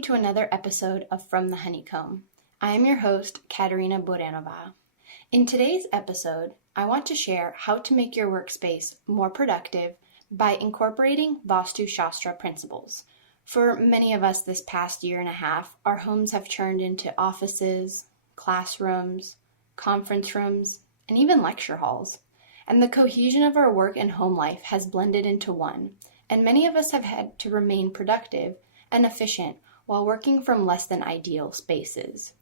welcome to another episode of From the Honeycomb. I am your host, Katerina. In today's episode, I want to share how to make your workspace more productive by incorporating Vastu Shastra principles. For many of us this past year and a half, our homes have turned into offices, classrooms, conference rooms, and even lecture halls. And the cohesion of our work and home life has blended into one, and many of us have had to remain productive and efficient while working from less than ideal spaces.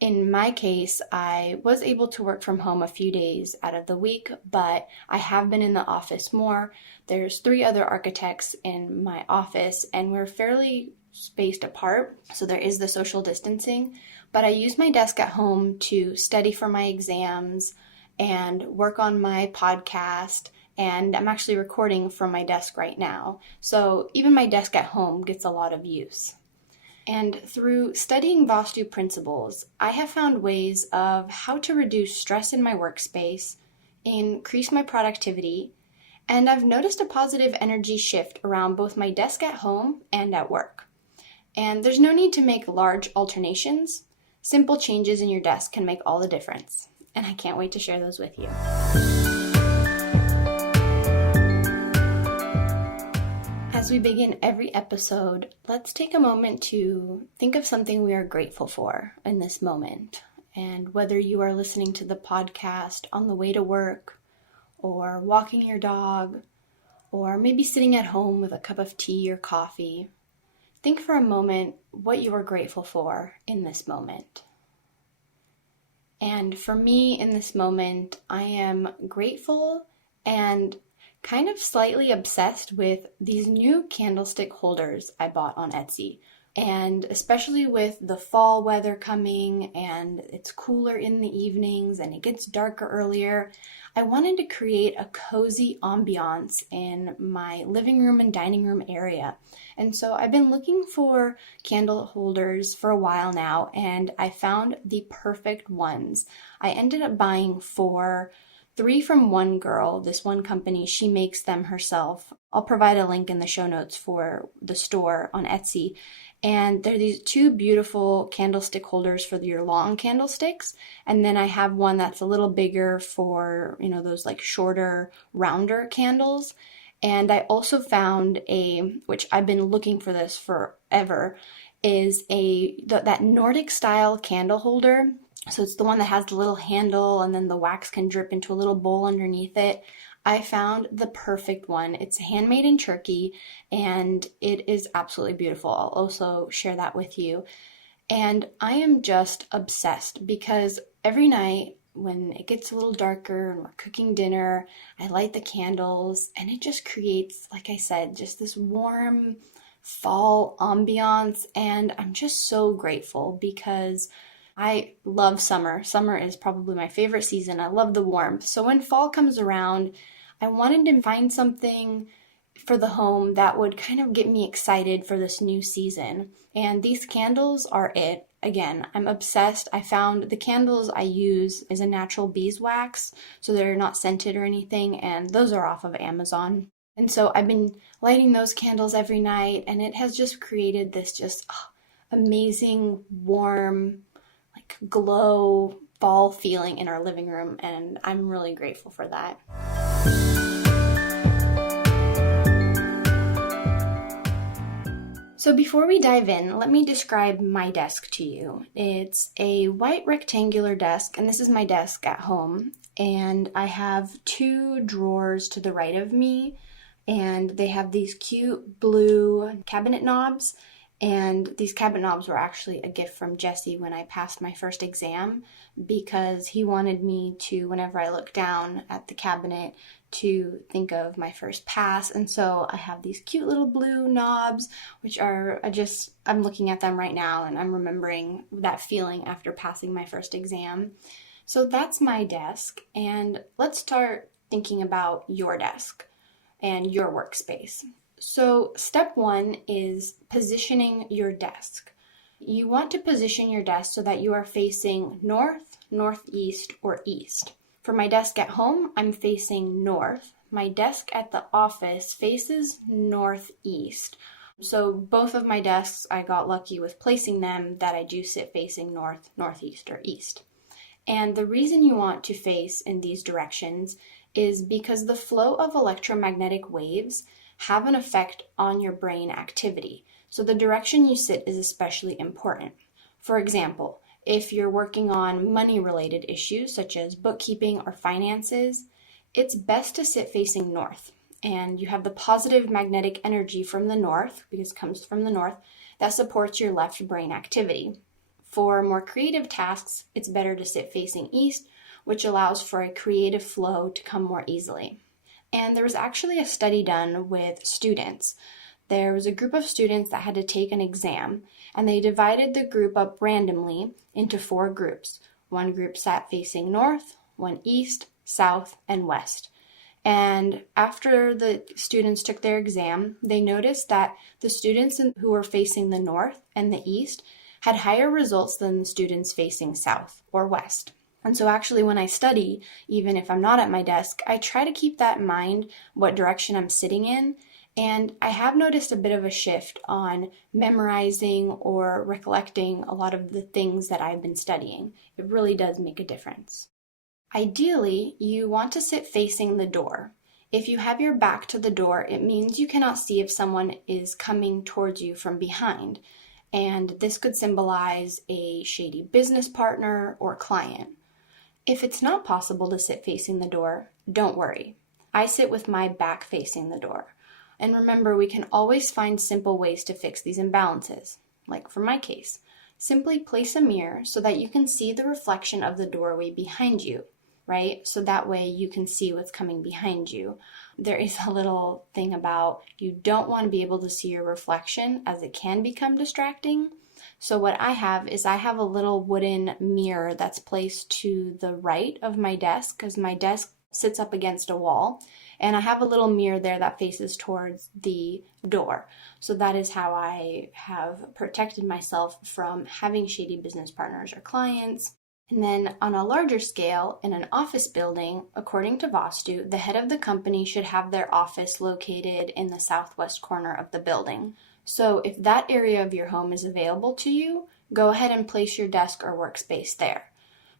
In my case, I was able to work from home a few days out of the week, but I have been in the office more. There's 3 other architects in my office, and we're fairly spaced apart, so there is the social distancing, but I use my desk at home to study for my exams and work on my podcast, and I'm actually recording from my desk right now. So even my desk at home gets a lot of use. And through studying Vastu principles, I have found ways of how to reduce stress in my workspace, increase my productivity, and I've noticed a positive energy shift around both my desk at home and at work. And there's no need to make large alternations. Simple changes in your desk can make all the difference. And I can't wait to share those with you. As we begin every episode, let's take a moment to think of something we are grateful for in this moment. And whether you are listening to the podcast on the way to work, or walking your dog, or maybe sitting at home with a cup of tea or coffee, think for a moment what you are grateful for in this moment. And for me in this moment, I am grateful and kind of slightly obsessed with these new candlestick holders I bought on Etsy. And especially with the fall weather coming and it's cooler in the evenings and it gets darker earlier, I wanted to create a cozy ambiance in my living room and dining room area. And so I've been looking for candle holders for a while now, and I found the perfect ones. I ended up buying 4. 3 from one girl, this one company, she makes them herself. I'll provide a link in the show notes for the store on Etsy. And they're these 2 beautiful candlestick holders for your long candlesticks. And then I have one that's a little bigger for, those like shorter, rounder candles. And I also found which I've been looking for this forever, is that Nordic style candle holder. So it's the one that has the little handle and then the wax can drip into a little bowl underneath it. I found the perfect one. It's handmade in Turkey and it is absolutely beautiful. I'll also share that with you. And I am just obsessed because every night when it gets a little darker and we're cooking dinner, I light the candles and it just creates, like I said, just this warm fall ambiance. And I'm just so grateful because I love summer. Summer is probably my favorite season. I love the warmth. So when fall comes around, I wanted to find something for the home that would kind of get me excited for this new season. And these candles are it. Again, I'm obsessed. I found the candles I use is a natural beeswax, so they're not scented or anything, and those are off of Amazon. And so I've been lighting those candles every night, and it has just created this just amazing, warm, glow fall feeling in our living room, and I'm really grateful for that. So before we dive in, let me describe my desk to you. It's a white rectangular desk, and this is my desk at home, and I have 2 drawers to the right of me, and they have these cute blue cabinet knobs. And these cabinet knobs were actually a gift from Jesse when I passed my first exam, because he wanted me to, whenever I look down at the cabinet, to think of my first pass. And so I have these cute little blue knobs, which are I'm looking at them right now and I'm remembering that feeling after passing my first exam. So that's my desk. And let's start thinking about your desk and your workspace. So step 1 is positioning your desk. You want to position your desk so that you are facing north, northeast, or east. For my desk at home, I'm facing north. My desk at the office faces northeast. So both of my desks, I got lucky with placing them that I do sit facing north, northeast, or east. And the reason you want to face in these directions is because the flow of electromagnetic waves have an effect on your brain activity. So the direction you sit is especially important. For example, if you're working on money-related issues such as bookkeeping or finances, it's best to sit facing north. And you have the positive magnetic energy from the north, because it comes from the north, that supports your left brain activity. For more creative tasks, it's better to sit facing east, which allows for a creative flow to come more easily. And there was actually a study done with students. There was a group of students that had to take an exam, and they divided the group up randomly into 4 groups. One group sat facing north, one east, south, and west. And after the students took their exam, they noticed that the students who were facing the north and the east had higher results than the students facing south or west. And so actually when I study, even if I'm not at my desk, I try to keep that in mind, what direction I'm sitting in. And I have noticed a bit of a shift on memorizing or recollecting a lot of the things that I've been studying. It really does make a difference. Ideally, you want to sit facing the door. If you have your back to the door, it means you cannot see if someone is coming towards you from behind. And this could symbolize a shady business partner or client. If it's not possible to sit facing the door, don't worry. I sit with my back facing the door. And remember, we can always find simple ways to fix these imbalances. Like for my case, simply place a mirror so that you can see the reflection of the doorway behind you, right? So that way you can see what's coming behind you. There is a little thing about you don't want to be able to see your reflection as it can become distracting. So what I have is I have a little wooden mirror that's placed to the right of my desk because my desk sits up against a wall. And I have a little mirror there that faces towards the door. So that is how I have protected myself from having shady business partners or clients. And then on a larger scale, in an office building, according to Vastu, the head of the company should have their office located in the southwest corner of the building. So if that area of your home is available to you, go ahead and place your desk or workspace there.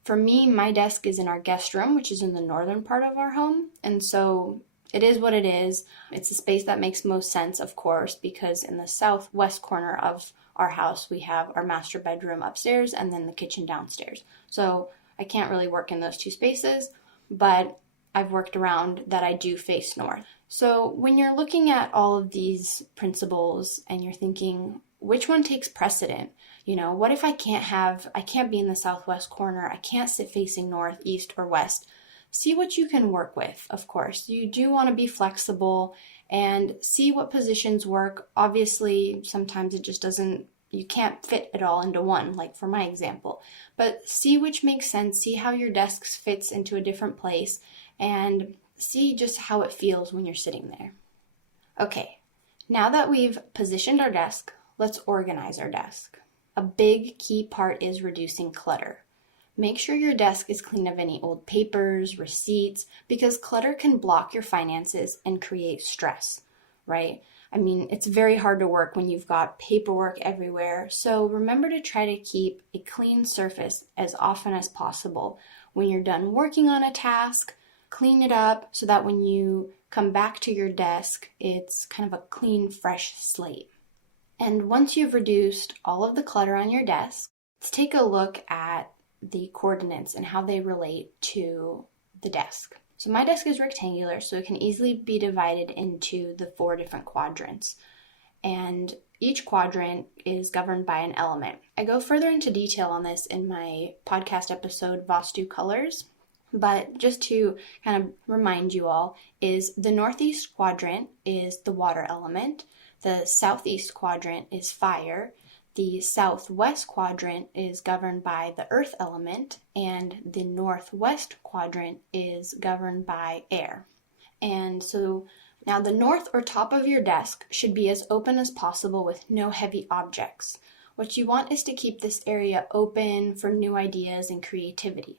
For me, my desk is in our guest room, which is in the northern part of our home, and so it is what it is. It's a space that makes most sense, of course, because in the southwest corner of our house, we have our master bedroom upstairs and then the kitchen downstairs. So I can't really work in those 2 spaces, but I've worked around that I do face north. So when you're looking at all of these principles and you're thinking, which one takes precedent? You know, what if I can't be in the southwest corner, I can't sit facing north, east, or west? See what you can work with, of course. You do want to be flexible and see what positions work. Obviously, sometimes it just doesn't, you can't fit it all into one, like for my example. But see which makes sense, see how your desk fits into a different place, and see just how it feels when you're sitting there. Okay, now that we've positioned our desk, let's organize our desk. A big key part is reducing clutter. Make sure your desk is clean of any old papers, receipts, because clutter can block your finances and create stress, right? I mean, it's very hard to work when you've got paperwork everywhere, so remember to try to keep a clean surface as often as possible. When you're done working on a task, clean it up so that when you come back to your desk, it's kind of a clean, fresh slate. And once you've reduced all of the clutter on your desk, let's take a look at the coordinates and how they relate to the desk. So my desk is rectangular, so it can easily be divided into the 4 different quadrants. And each quadrant is governed by an element. I go further into detail on this in my podcast episode, Vastu Colors. But just to kind of remind you all, is the northeast quadrant is the water element, the southeast quadrant is fire, the southwest quadrant is governed by the earth element, and the northwest quadrant is governed by air. And so now the north or top of your desk should be as open as possible with no heavy objects. What you want is to keep this area open for new ideas and creativity.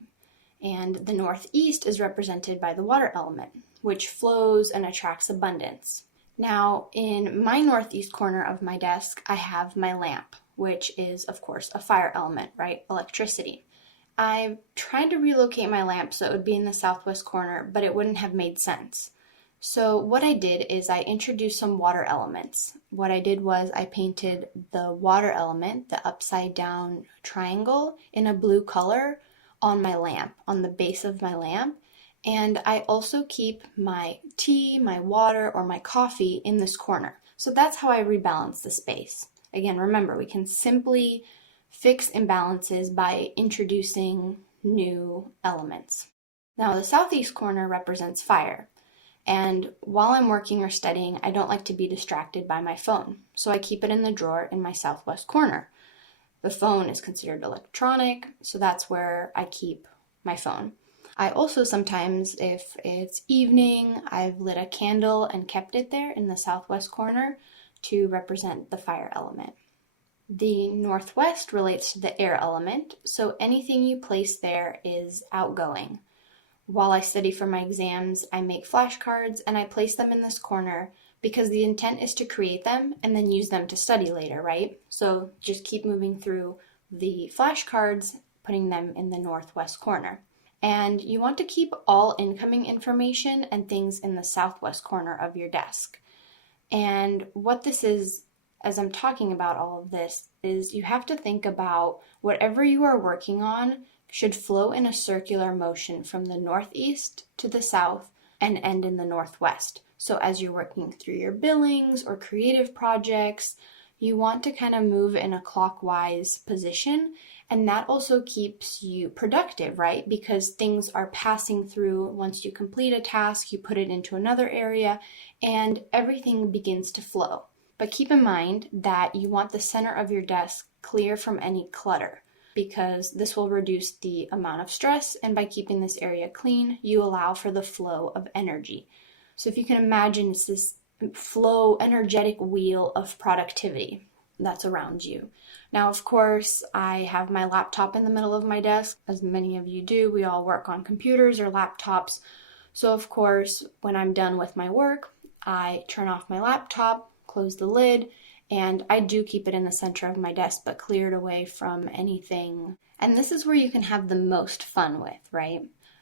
And the northeast is represented by the water element, which flows and attracts abundance. Now, in my northeast corner of my desk, I have my lamp, which is, of course, a fire element, right? Electricity. I tried to relocate my lamp so it would be in the southwest corner, but it wouldn't have made sense. So what I did is I introduced some water elements. What I did was I painted the water element, the upside down triangle, in a blue color on my lamp, on the base of my lamp. And I also keep my tea, my water, or my coffee in this corner. So that's how I rebalance the space. Again, remember, we can simply fix imbalances by introducing new elements. Now, the southeast corner represents fire. And while I'm working or studying, I don't like to be distracted by my phone. So I keep it in the drawer in my southwest corner. The phone is considered electronic, so that's where I keep my phone. I also sometimes, if it's evening, I've lit a candle and kept it there in the southwest corner to represent the fire element. The northwest relates to the air element, so anything you place there is outgoing. While I study for my exams, I make flashcards and I place them in this corner because the intent is to create them and then use them to study later, right? So just keep moving through the flashcards, putting them in the northwest corner. And you want to keep all incoming information and things in the southwest corner of your desk. And what this is, as I'm talking about all of this, is you have to think about whatever you are working on should flow in a circular motion from the northeast to the south and end in the northwest. So as you're working through your billings or creative projects, you want to kind of move in a clockwise position, and that also keeps you productive, right? Because things are passing through. Once you complete a task, you put it into another area, and everything begins to flow. But keep in mind that you want the center of your desk clear from any clutter, because this will reduce the amount of stress, and by keeping this area clean, you allow for the flow of energy. So if you can imagine, it's this flow, energetic wheel of productivity that's around you. Now, of course, I have my laptop in the middle of my desk. As many of you do, we all work on computers or laptops. So of course, when I'm done with my work, I turn off my laptop, close the lid, and I do keep it in the center of my desk, but cleared away from anything. And this is where you can have the most fun with, right?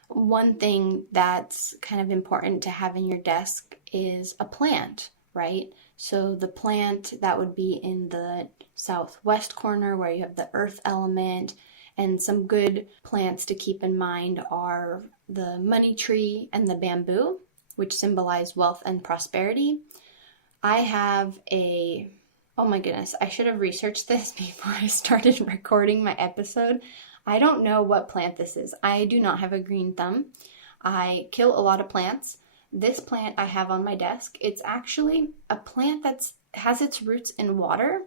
One thing that's kind of important to have in your desk is a plant, right? So the plant that would be in the southwest corner where you have the earth element, and some good plants to keep in mind are the money tree and the bamboo, which symbolize wealth and prosperity. I have oh my goodness, I should have researched this before I started recording my episode. I don't know what plant this is. I do not have a green thumb. I kill a lot of plants. This plant I have on my desk, it's actually a plant that has its roots in water,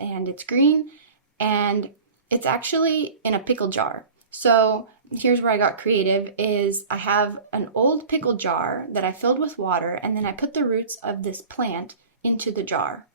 and it's green, and it's actually in a pickle jar. So here's where I got creative, is I have an old pickle jar that I filled with water, and then I put the roots of this plant into the jar.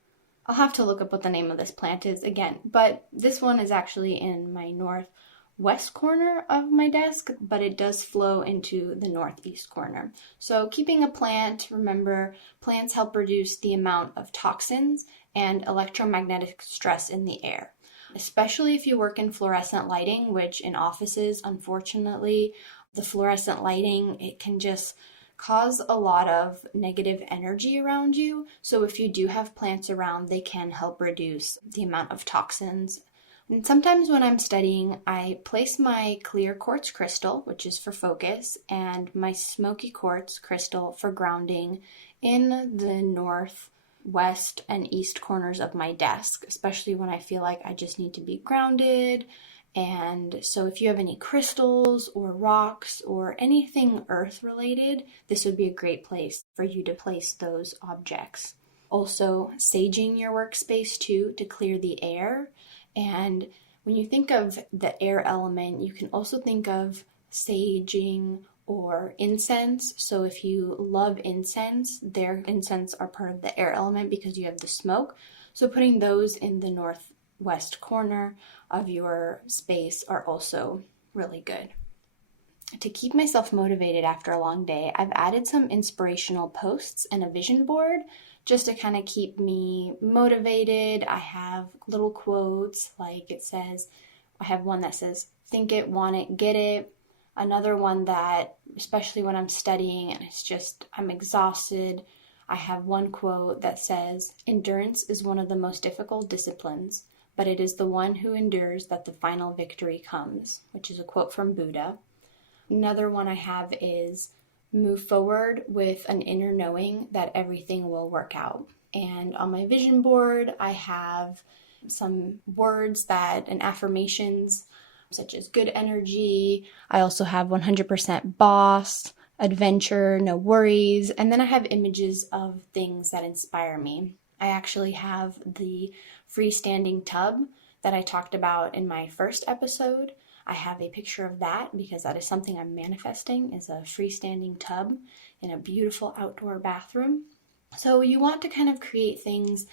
I'll have to look up what the name of this plant is again, but this one is actually in my northwest corner of my desk, but it does flow into the northeast corner. So keeping a plant, remember, plants help reduce the amount of toxins and electromagnetic stress in the air, especially if you work in fluorescent lighting, which in offices, unfortunately, the fluorescent lighting, it can just cause a lot of negative energy around you. So if you do have plants around, they can help reduce the amount of toxins. And sometimes when I'm studying, I place my clear quartz crystal, which is for focus, and my smoky quartz crystal for grounding in the northwest and east corners of my desk, especially when I feel like I just need to be grounded. And so if you have any crystals or rocks or anything earth related, this would be a great place for you to place those objects. Also, saging your workspace too to clear the air. And when you think of the air element, you can also think of saging or incense. So if you love incense, their incense are part of the air element because you have the smoke. So putting those in the northwest corner of your space are also really good. To keep myself motivated after a long day, I've added some inspirational posts and a vision board just to kind of keep me motivated. I have little quotes, like I have one that says, think it, want it, get it. Another one that, especially when I'm studying and I'm exhausted, I have one quote that says, endurance is one of the most difficult disciplines, but it is the one who endures that the final victory comes, which is a quote from Buddha. Another one I have is, move forward with an inner knowing that everything will work out. And on my vision board, I have some words and affirmations, such as good energy. I also have 100% boss, adventure, no worries. And then I have images of things that inspire me. I actually have the freestanding tub that I talked about in my first episode. I have a picture of that because that is something I'm manifesting, is a freestanding tub in a beautiful outdoor bathroom. So you want to kind of create things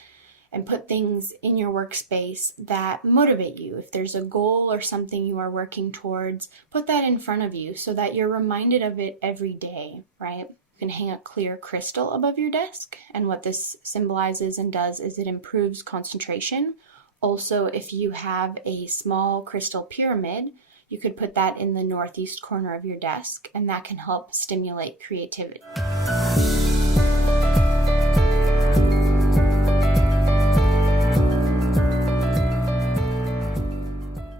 and put things in your workspace that motivate you. If there's a goal or something you are working towards, put that in front of you so that you're reminded of it every day, right? You can hang a clear crystal above your desk, and what this symbolizes and does is it improves concentration. Also, if you have a small crystal pyramid, you could put that in the northeast corner of your desk, and that can help stimulate creativity.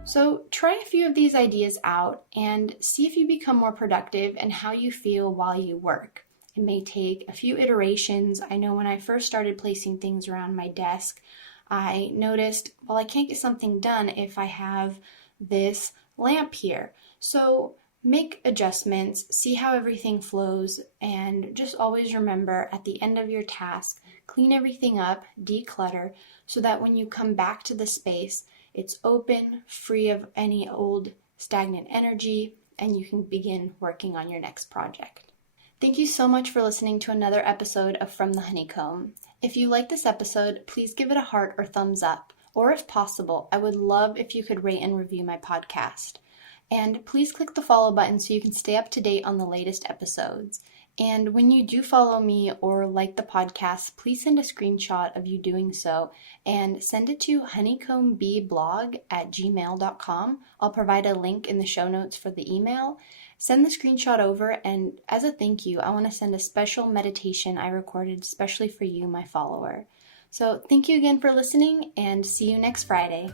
So try a few of these ideas out and see if you become more productive and how you feel while you work. It may take a few iterations. I know when I first started placing things around my desk, I noticed, well, I can't get something done if I have this lamp here. So make adjustments, see how everything flows, and just always remember at the end of your task, clean everything up, declutter, so that when you come back to the space, it's open, free of any old stagnant energy, and you can begin working on your next project. Thank you so much for listening to another episode of From the Honeycomb. If you like this episode, please give it a heart or thumbs up. Or if possible, I would love if you could rate and review my podcast. And please click the follow button so you can stay up to date on the latest episodes. And when you do follow me or like the podcast, please send a screenshot of you doing so and send it to honeycombbeeblog@gmail.com. I'll provide a link in the show notes for the email. Send the screenshot over, and as a thank you, I want to send a special meditation I recorded especially for you, my follower. So thank you again for listening, and see you next Friday.